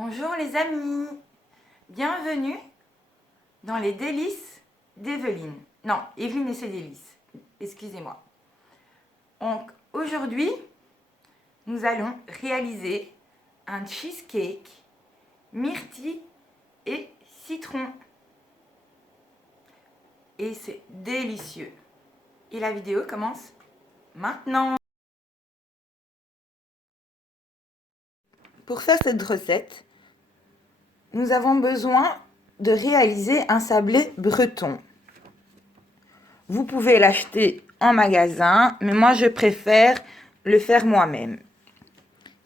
Bonjour les amis, bienvenue dans les délices d'Evelyne. Non, Evelyne et ses délices, excusez-moi. Donc aujourd'hui, nous allons réaliser un cheesecake myrtille et citron. Et c'est délicieux. Et la vidéo commence maintenant. Pour faire cette recette, nous avons besoin de réaliser un sablé breton. Vous pouvez l'acheter en magasin, mais moi je préfère le faire moi-même,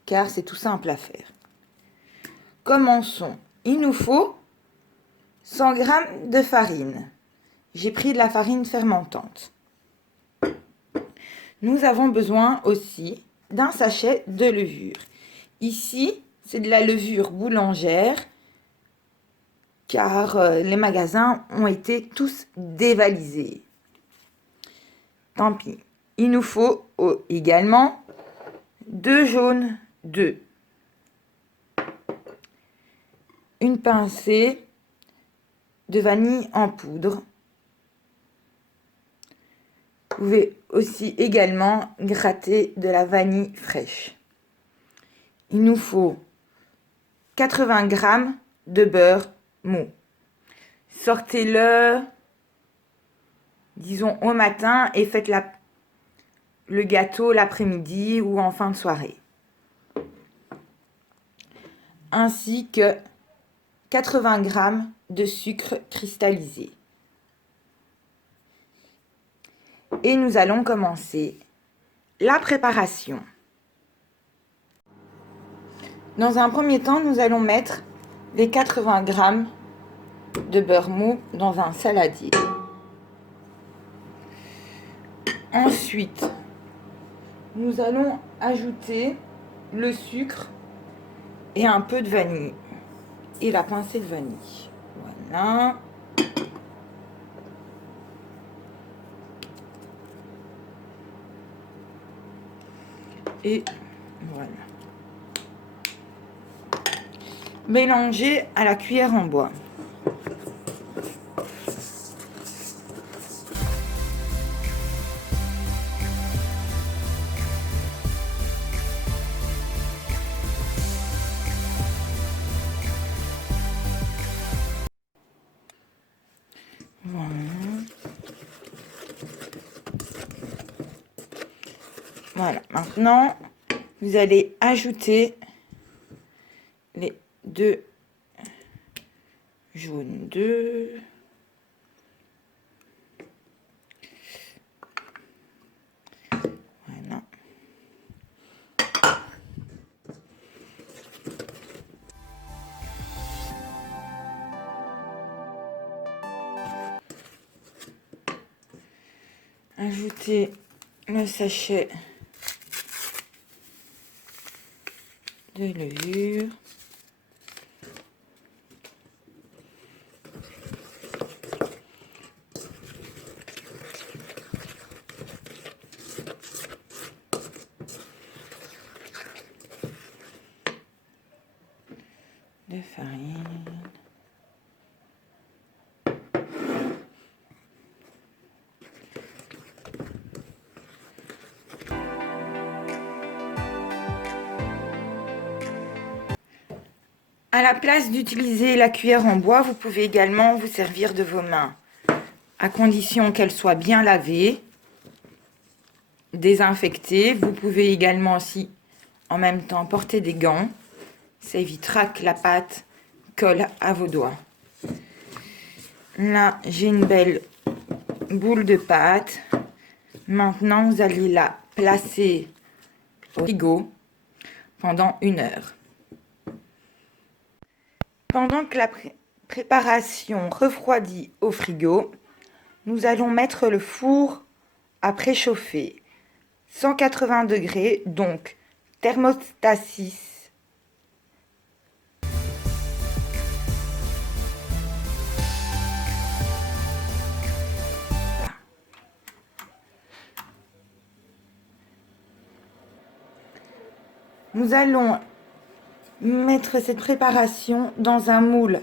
car c'est tout simple à faire. Commençons. Il nous faut 100 g de farine. J'ai pris de la farine fermentante. Nous avons besoin aussi d'un sachet de levure. Ici, c'est de la levure boulangère, car les magasins ont été tous dévalisés. Tant pis. Il nous faut également 2 jaunes d'œufs, une pincée de vanille en poudre. Vous pouvez aussi également gratter de la vanille fraîche. Il nous faut 80 g de beurre mou. Sortez-le, disons, au matin et faites le gâteau l'après-midi ou en fin de soirée. Ainsi que 80 g de sucre cristallisé. Et nous allons commencer la préparation. Dans un premier temps, nous allons mettre les 80 g de beurre mou dans un saladier. Ensuite, nous allons ajouter le sucre et un peu de vanille et la pincée de vanille. Voilà. Et voilà. Mélanger à la cuillère en bois. Voilà, maintenant, vous allez ajouter les 2 jaunes d'œufs. Voilà. Ajoutez le sachet de levure. De farine. À la place d'utiliser la cuillère en bois, vous pouvez également vous servir de vos mains, à condition qu'elles soient bien lavées, désinfectées. Vous pouvez également aussi, en même temps, porter des gants. Ça évitera que la pâte colle à vos doigts. Là, j'ai une belle boule de pâte. Maintenant, vous allez la placer au frigo pendant 1 heure. Pendant que la préparation refroidit au frigo, nous allons mettre le four à préchauffer. 180 degrés, donc thermostat 6. Nous allons mettre cette préparation dans un moule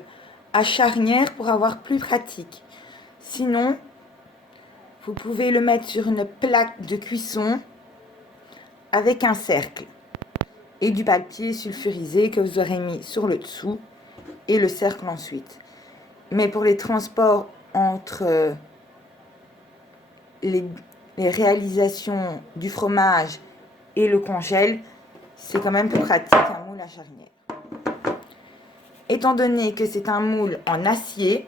à charnière pour avoir plus pratique. Sinon, vous pouvez le mettre sur une plaque de cuisson avec un cercle et du papier sulfurisé que vous aurez mis sur le dessous et le cercle ensuite. Mais pour les transports entre les réalisations du fromage et le congèle, c'est quand même plus pratique un moule à charnière. Étant donné que c'est un moule en acier,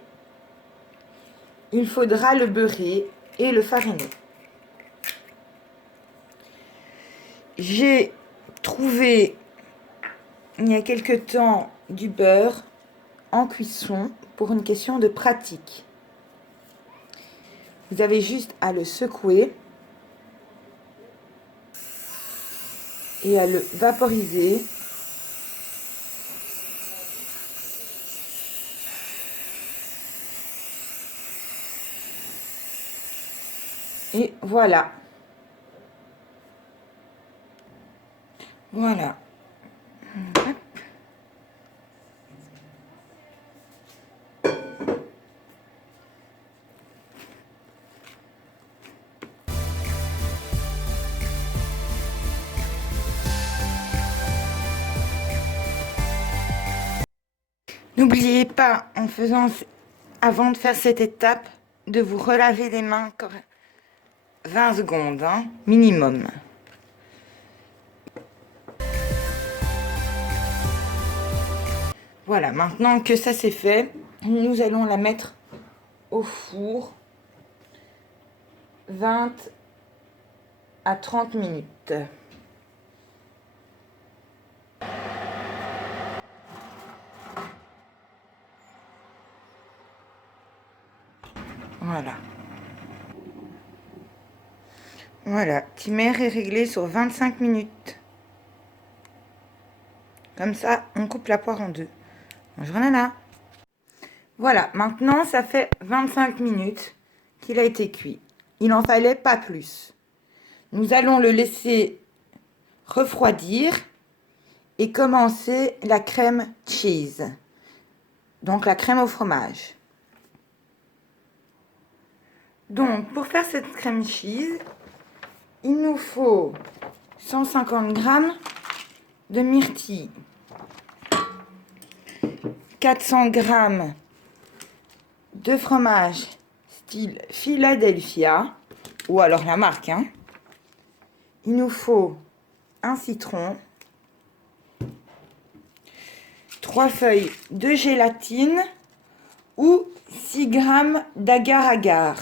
il faudra le beurrer et le fariner. J'ai trouvé il y a quelque temps du beurre en cuisson pour une question de pratique. Vous avez juste à le secouer et à le vaporiser. Et voilà. Voilà. Hop. N'oubliez pas, avant de faire cette étape, de vous relaver les mains encore 20 secondes, hein, minimum. Voilà, maintenant que ça c'est fait, nous allons la mettre au four 20 à 30 minutes. Voilà. Voilà, timer est réglé sur 25 minutes. Comme ça, on coupe la poire en deux. Bonjour Nana. Voilà, maintenant ça fait 25 minutes qu'il a été cuit. Il n'en fallait pas plus. Nous allons le laisser refroidir et commencer la crème cheese. Donc la crème au fromage. Donc pour faire cette crème cheese, il nous faut 150 g de myrtille, 400 g de fromage style Philadelphia, ou alors la marque, hein. Il nous faut un citron, 3 feuilles de gélatine ou 6 g d'agar-agar,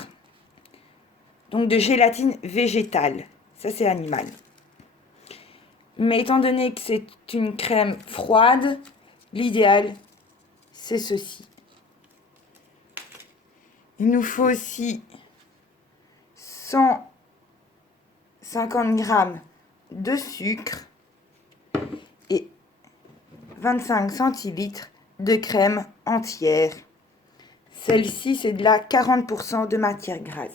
donc de gélatine végétale, ça c'est animal. Mais étant donné que c'est une crème froide, l'idéal c'est ceci. Il nous faut aussi 150 g de sucre et 25 centilitres de crème entière. Celle-ci, c'est de la 40% de matière grasse.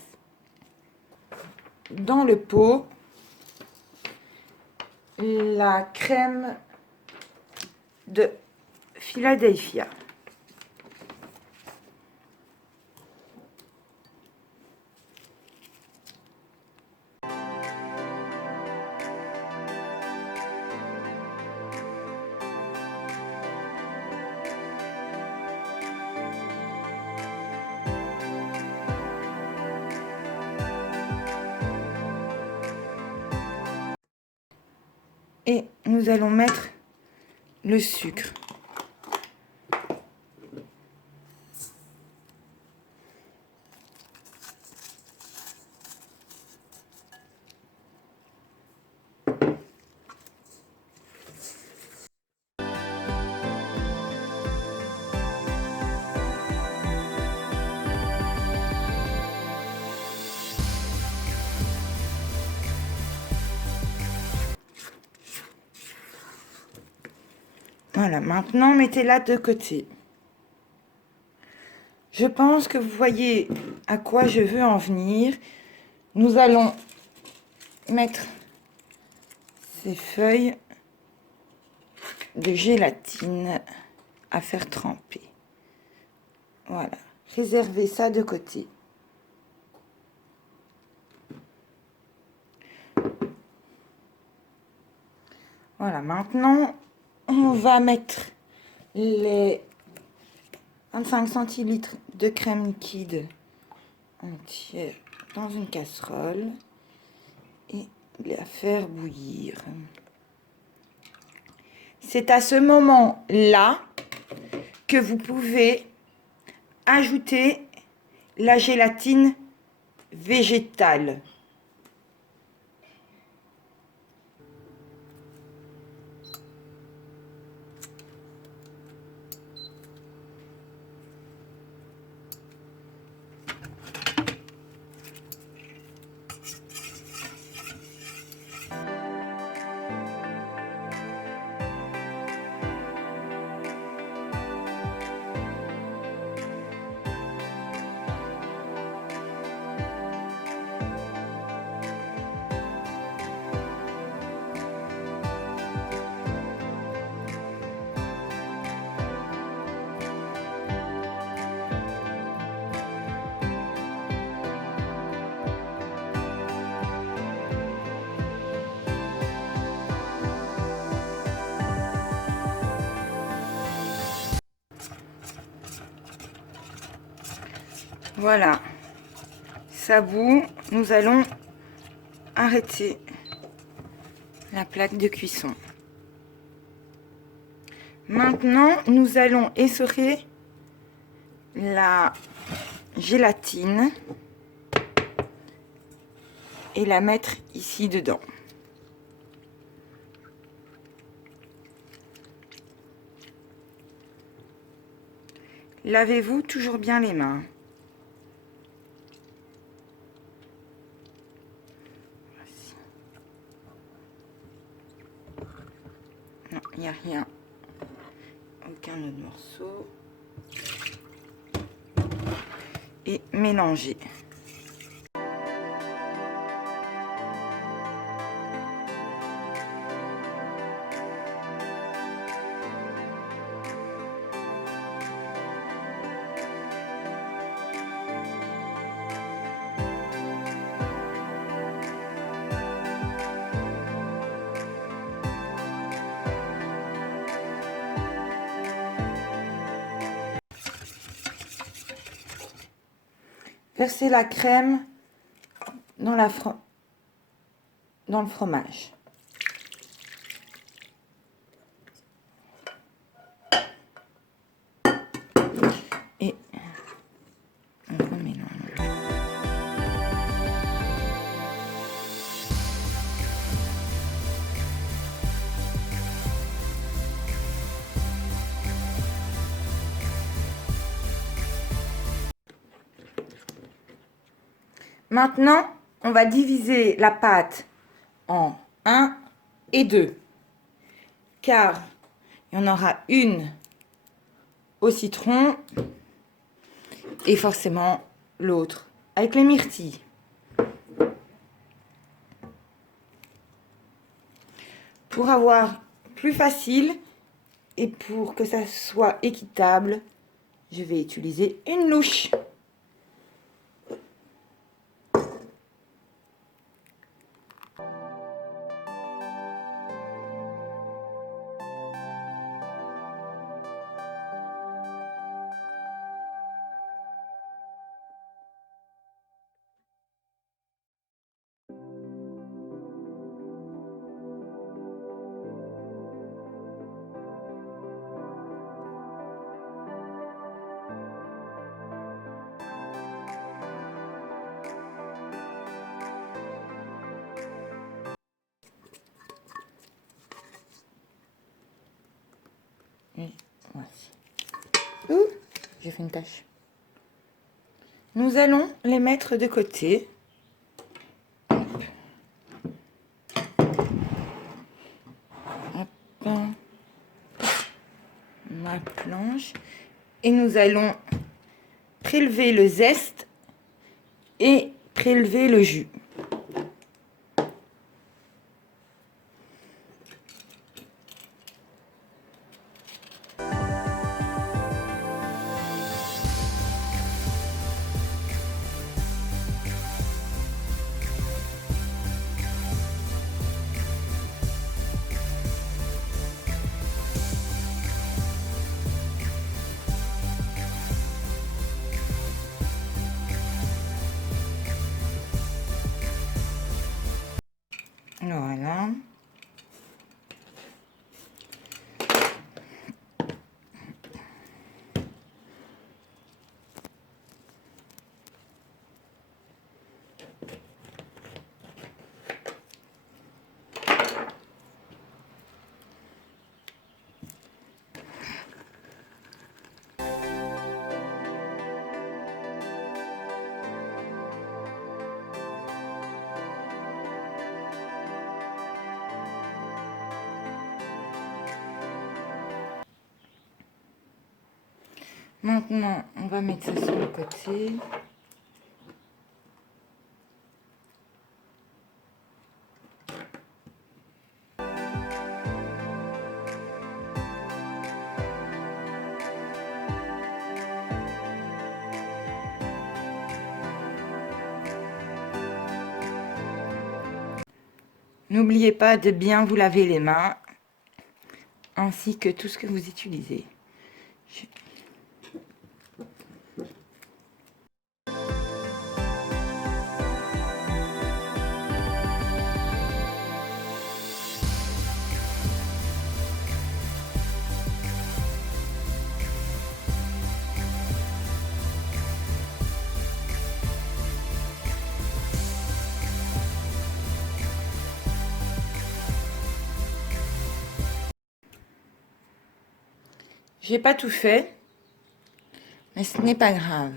Dans le pot, la crème de Philadelphia. Et nous allons mettre le sucre. Voilà, maintenant mettez-la de côté. Je pense que vous voyez à quoi je veux en venir. Nous allons mettre ces feuilles de gélatine à faire tremper. Voilà, réservez ça de côté. Voilà, maintenant, on va mettre les 25 centilitres de crème liquide entière dans une casserole et la faire bouillir. C'est à ce moment-là que vous pouvez ajouter la gélatine végétale. Voilà, ça bout, nous allons arrêter la plaque de cuisson. Maintenant, nous allons essorer la gélatine et la mettre ici dedans. Lavez-vous toujours bien les mains. Non, il n'y a rien. Aucun autre morceau. Et mélanger. Versez la crème dans le fromage. Et on remélange. Maintenant, on va diviser la pâte en 1 et 2, car il y en aura une au citron et forcément l'autre avec les myrtilles. Pour avoir plus facile et pour que ça soit équitable, je vais utiliser une louche. Et voici. Ouh, j'ai fait une tache. Nous allons les mettre de côté. Hop. Ma planche. Et nous allons prélever le zeste et prélever le jus. Voilà. Maintenant, on va mettre ça sur le côté. N'oubliez pas de bien vous laver les mains, ainsi que tout ce que vous utilisez. J'ai pas tout fait, mais ce n'est pas grave.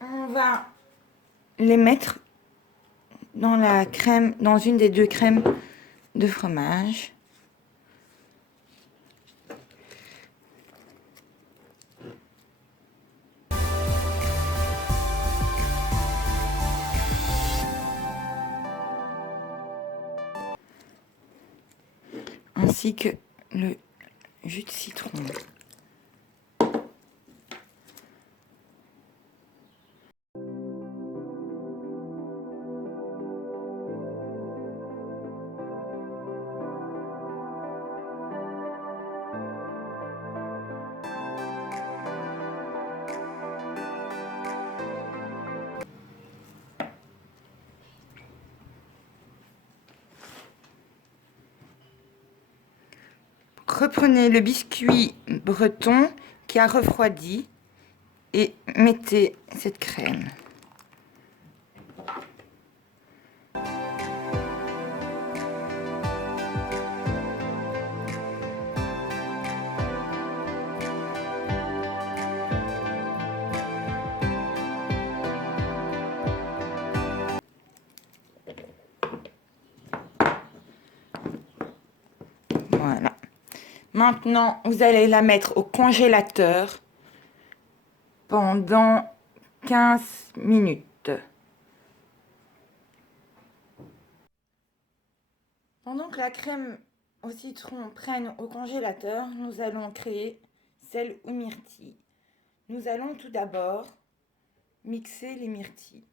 On va les mettre dans la crème, dans une des deux crèmes de fromage. Ainsi que le jus de citron. Reprenez le biscuit breton qui a refroidi et mettez cette crème. Voilà. Maintenant, vous allez la mettre au congélateur pendant 15 minutes. Pendant que la crème au citron prenne au congélateur, nous allons créer sel ou myrtille. Nous allons tout d'abord mixer les myrtilles.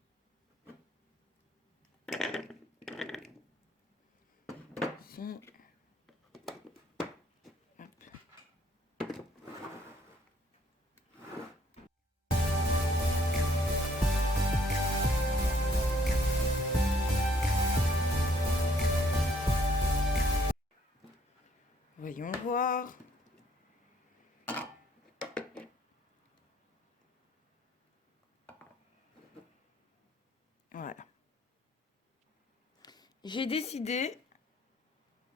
Ici. Voyons voir. Voilà. J'ai décidé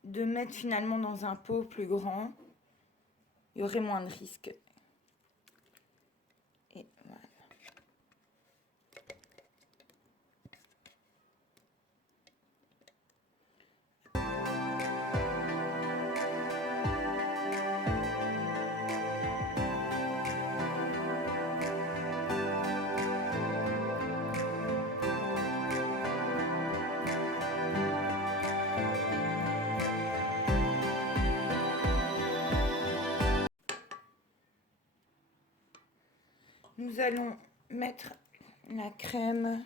de mettre finalement dans un pot plus grand. Il y aurait moins de risques. Et voilà. Nous allons mettre la crème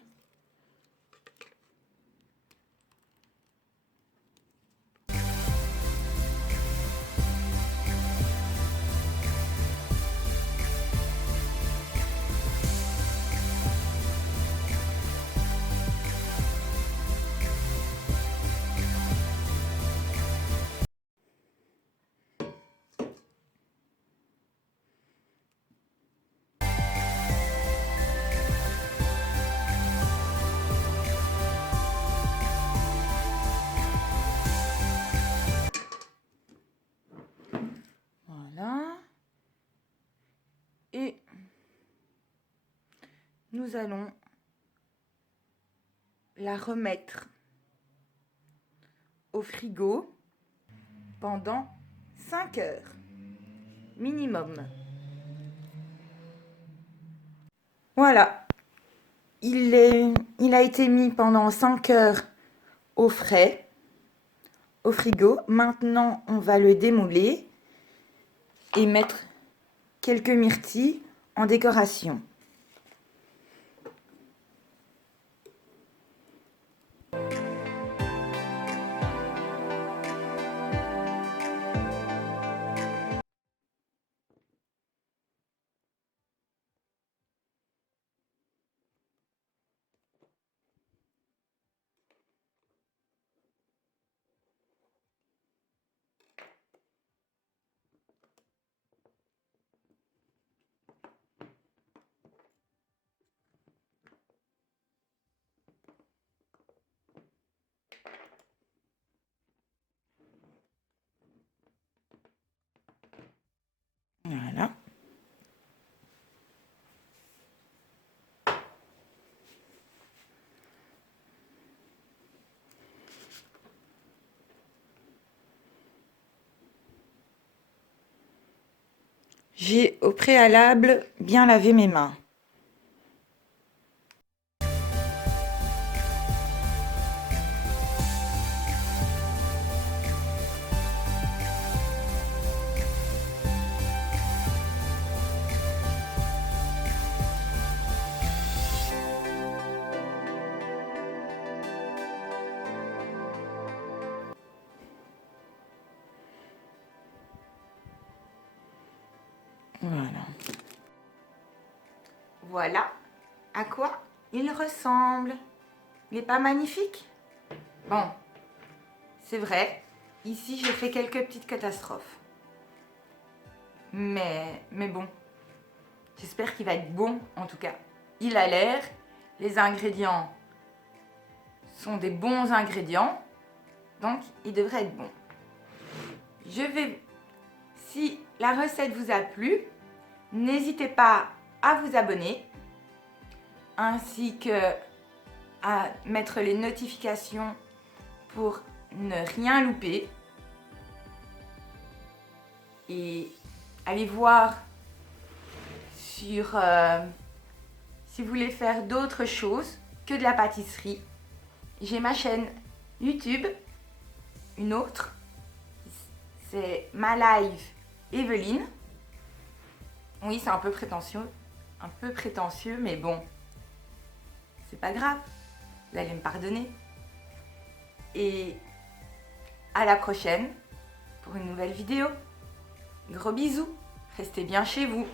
nous allons la remettre au frigo pendant 5 heures minimum. Voilà, il a été mis pendant 5 heures au frais, au frigo. Maintenant, on va le démouler et mettre quelques myrtilles en décoration. Voilà. J'ai au préalable bien lavé mes mains. Voilà. Voilà à quoi il ressemble. Il n'est pas magnifique? Bon, c'est vrai, ici j'ai fait quelques petites catastrophes. Mais bon, j'espère qu'il va être bon en tout cas. Il a l'air, les ingrédients sont des bons ingrédients, donc il devrait être bon. Si la recette vous a plu, n'hésitez pas à vous abonner, ainsi que à mettre les notifications pour ne rien louper. Et allez voir sur si vous voulez faire d'autres choses que de la pâtisserie. J'ai ma chaîne YouTube, une autre, c'est Ma Live Evelyne. Oui, c'est un peu prétentieux, mais bon, c'est pas grave, vous allez me pardonner. Et à la prochaine pour une nouvelle vidéo. Gros bisous, restez bien chez vous.